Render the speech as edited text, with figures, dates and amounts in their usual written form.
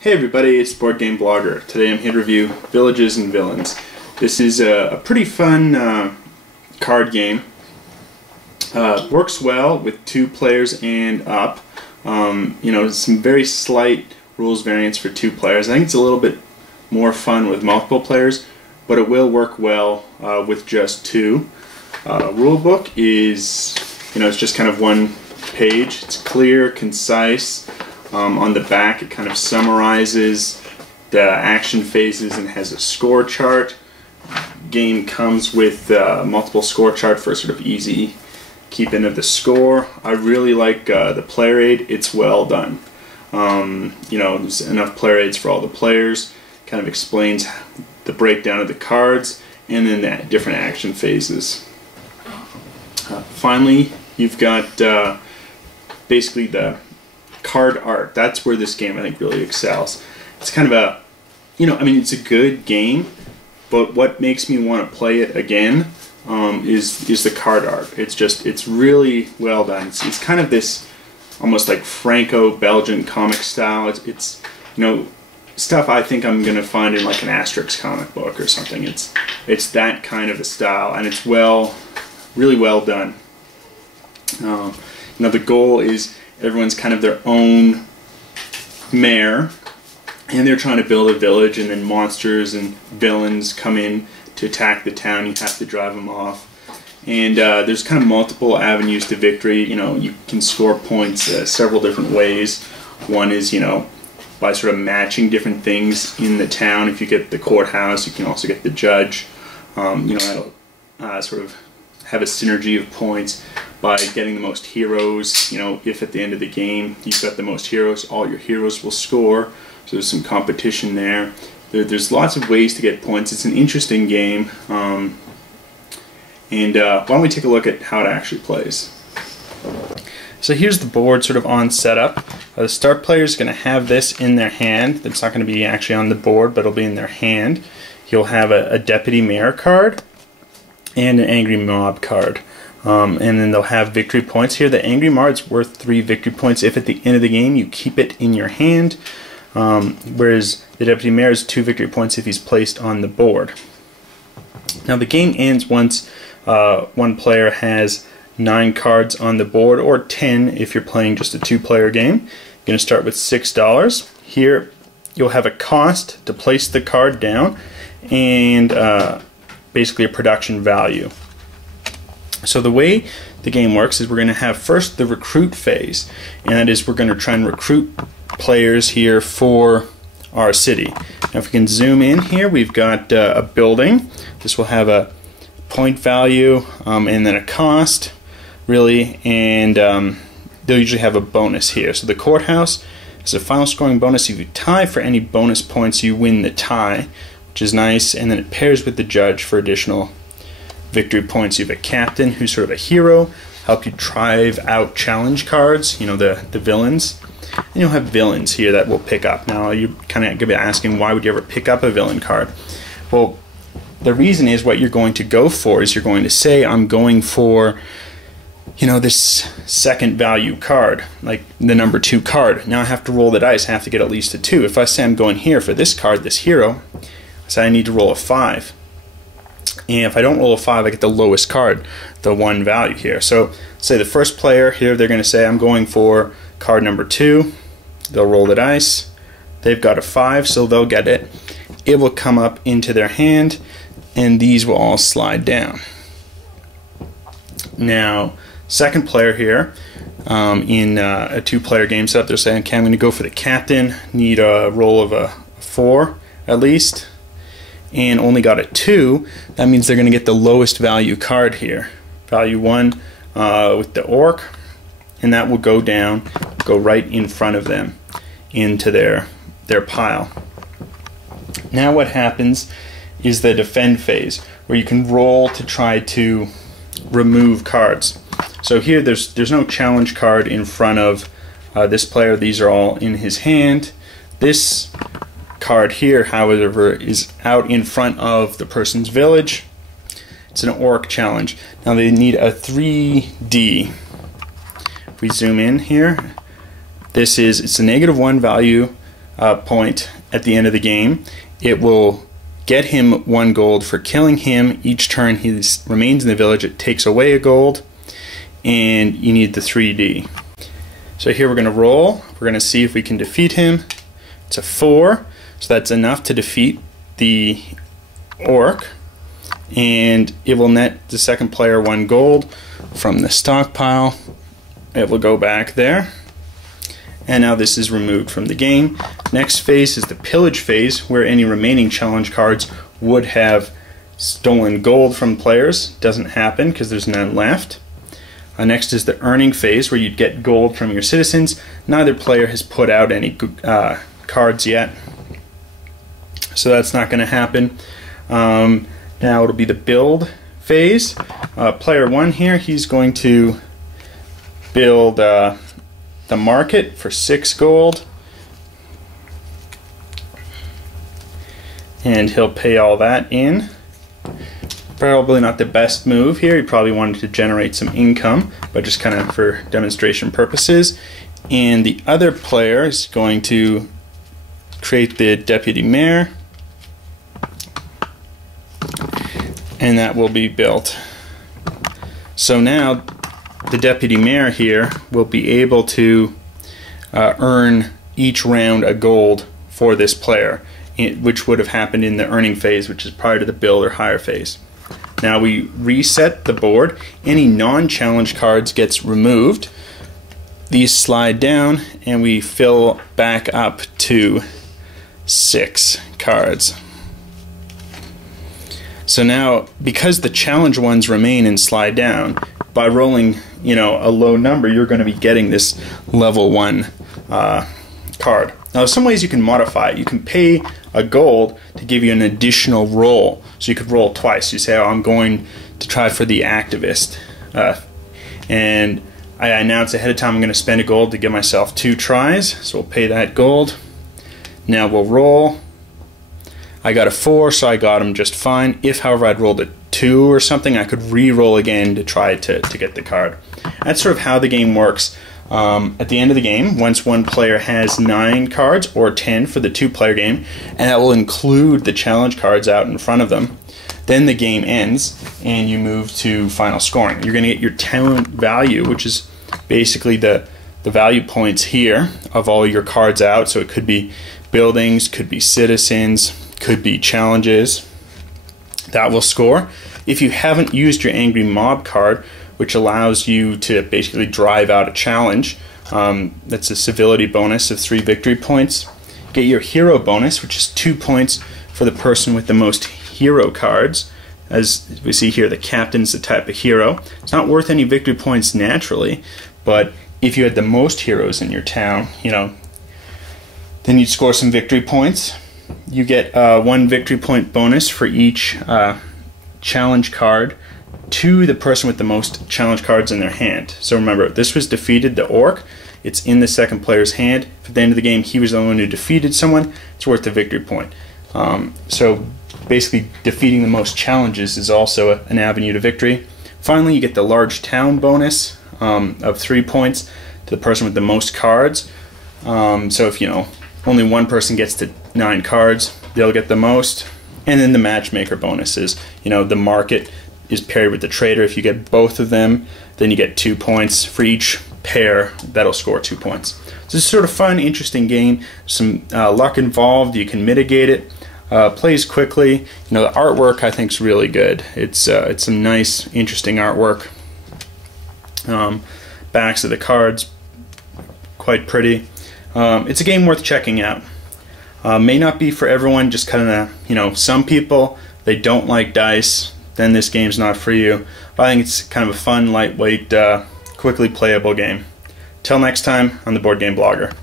Hey everybody, it's Board Game Blogger. Today I'm here to review Villages and Villains. This is a pretty fun card game. Works well with 2 players and up. Some very slight rules variance for 2 players. I think it's a little bit more fun with multiple players, but it will work well with just 2. Rulebook is, it's just kind of one page. It's clear, concise. On the back it kind of summarizes the action phases and has a score chart. Game comes with multiple score chart for sort of easy keeping of the score. I really like the player aid. It's well done. There's enough player aids for all the players. Kind of explains the breakdown of the cards and then the different action phases. Finally, you've got basically the card art. That's where this game I think really excels. It's kind of a, it's a good game, but what makes me want to play it again is the card art. It's really well done. It's kind of this almost like Franco-Belgian comic style. It's stuff I think I'm gonna find in like an Asterix comic book or something. It's that kind of a style, and it's really well done. The goal is everyone's kind of their own mayor, and they're trying to build a village, and then monsters and villains come in to attack the town. You have to drive them off, and there's kind of multiple avenues to victory. You can score points several different ways. One is by sort of matching different things in the town. If you get the courthouse, you can also get the judge. That'll sort of have a synergy of points by getting the most heroes. If at the end of the game you've got the most heroes, all your heroes will score. So there's some competition there. There's lots of ways to get points. It's an interesting game. Why don't we take a look at how it actually plays. So here's the board sort of on setup. The start player is going to have this in their hand. It's not going to be actually on the board, but it'll be in their hand. You'll have a Deputy Mayor card and an Angry Mob card. And then they'll have victory points here. The Angry Mob's worth 3 victory points if at the end of the game you keep it in your hand, whereas the Deputy Mayor is 2 victory points if he's placed on the board. Now the game ends once one player has 9 cards on the board, or 10 if you're playing just a 2-player game. You're going to start with $6. Here you'll have a cost to place the card down, and basically a production value. So the way the game works is we're going to have first the recruit phase, and that is we're going to try and recruit players here for our city. Now if we can zoom in here, we've got a building. This will have a point value and then a cost, really, and they'll usually have a bonus here. So the courthouse is a final scoring bonus. If you tie for any bonus points, you win the tie, which is nice, and then it pairs with the judge for additional victory points. You have a captain who's sort of a hero, help you drive out challenge cards, the villains. And you'll have villains here that will pick up. Now you're kind of going to be asking, why would you ever pick up a villain card? Well, the reason is what you're going to go for is you're going to say, I'm going for this second value card, like the number 2 card. Now I have to roll the dice. I have to get at least a 2. If I say I'm going here for this card, this hero, I say I need to roll a 5. And if I don't roll a 5, I get the lowest card, the 1 value here. So say the first player here, they're going to say, I'm going for card number 2. They'll roll the dice. They've got a 5, so they'll get it. It will come up into their hand, and these will all slide down. Now, second player here, in a 2-player game setup, they're saying, okay, I'm going to go for the captain, need a roll of a 4 at least, and only got a 2. That means they're going to get the lowest value card here, value 1 with the orc, and that will go down, go right in front of them into their pile. Now what happens is the defend phase, where you can roll to try to remove cards. So here there's no challenge card in front of this player. These are all in his hand. This card here, however, is out in front of the person's village. It's an orc challenge. Now they need a 3D. If we zoom in here, it's a -1 value point at the end of the game, it will get him 1 gold for killing him. Each turn he remains in the village, it takes away a gold, and you need the 3D. So here we're going to roll. We're going to see if we can defeat him. It's a 4, so that's enough to defeat the orc, and it will net the second player 1 gold from the stockpile. It will go back there, and now this is removed from the game. Next phase is the Pillage Phase, where any remaining challenge cards would have stolen gold from players. Doesn't happen because there's none left. Next is the Earning Phase, where you'd get gold from your citizens. Neither player has put out any cards yet, so that's not going to happen. Now it'll be the Build Phase. Player 1 here, he's going to build the market for 6 gold, and he'll pay all that in. Probably not the best move here. He probably wanted to generate some income, but just kind of for demonstration purposes. And the other player is going to create the deputy mayor, and that will be built. So now the deputy mayor here will be able to earn each round a gold for this player, which would have happened in the earning phase, which is prior to the build or hire phase. Now we reset the board. Any non-challenge cards gets removed. These slide down and we fill back up to 6 cards. So now, because the challenge ones remain and slide down, by rolling, a low number, you're going to be getting this level 1 card. Now, there's some ways you can modify it. You can pay a gold to give you an additional roll. So you could roll twice. You say, oh, I'm going to try for the activist. And I announce ahead of time I'm going to spend a gold to give myself 2 tries. So we'll pay that gold. Now we'll roll. I got a 4, so I got him just fine. If, however, I'd rolled a 2 or something, I could re-roll again to try to get the card. That's sort of how the game works. At the end of the game, once one player has 9 cards, or 10 for the 2-player game, and that will include the challenge cards out in front of them, then the game ends and you move to final scoring. You're going to get your talent value, which is basically the value points here of all your cards out. So it could be buildings, could be citizens, could be challenges. That will score. If you haven't used your Angry Mob card, which allows you to basically drive out a challenge, that's a civility bonus of 3 victory points. Get your hero bonus, which is 2 points for the person with the most hero cards. As we see here, the captain's the type of hero. It's not worth any victory points naturally, but if you had the most heroes in your town, then you'd score some victory points. You get 1 victory point bonus for each challenge card to the person with the most challenge cards in their hand. So remember, this was defeated the orc. It's in the second player's hand. If at the end of the game he was the one who defeated someone, it's worth a victory point. So basically defeating the most challenges is also an avenue to victory. Finally, you get the large town bonus of 3 points to the person with the most cards. So if only one person gets to 9 cards, they'll get the most. And then the matchmaker bonuses. The market is paired with the trader. If you get both of them, then you get 2 points for each pair. That'll score 2 points. So it's sort of fun, interesting game. Some luck involved. You can mitigate it. Plays quickly. The artwork I think is really good. It's some nice, interesting artwork. Backs of the cards, quite pretty. It's a game worth checking out. May not be for everyone. Just kind of some people, they don't like dice. Then this game's not for you. But I think it's kind of a fun, lightweight, quickly playable game. Till next time, I'm the Board Game Blogger.